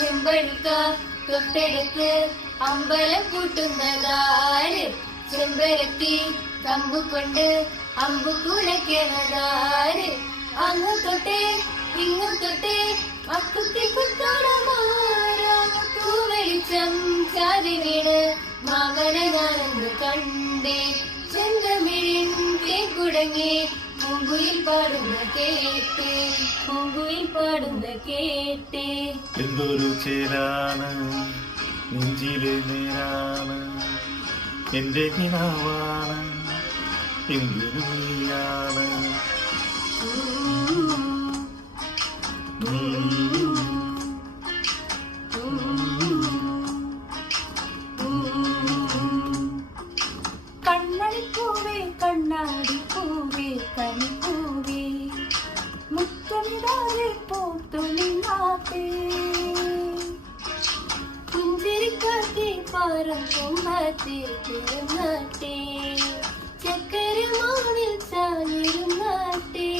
ചെമ്പഴുക്ക തൊട്ടെടുത്ത് അമ്പലം കൂട്ടുന്നതാര്? ചെമ്പരത്തി കമ്പു കൊണ്ട് അമ്പു കുലയ്ക്കുന്നതാര്? അങ്ങു തൊട്ടേ ഇങ്ങു തൊട്ടേ അക്കുത്തി കുത്തോളമാരാ. പൂവെളിച്ചം ചാരി വീണ് മാമനാണെന്ന് കണ്ടേ. ചെന്തമിഴിൻ തേക്കുടങ്ങി പൂങ്കുയിൽ പാടുന്ന കേട്ടേ, പൂങ്കുയിൽ പാടുന്ന കേട്ടേ. എന്തൊരു ചേരാണ് നെഞ്ചിലെ നേരാണ്, എന്റെ കിനാവാണ് എന്തിനു നീയാണ്. കണ്ണടിപ്പൂവേ കണ്ണാടിപ്പൂവേ കണിപ്പൂവേ മുത്തമിടാതെ പൂത്തുളിമാത്തേ. പുഞ്ചിരിക്കാത്തെ പാറം കൊമ്പത്തെ തിരുന്നാട്ടേ, ചക്കരമാവിൽ ചാലിരുന്നാട്ടേ.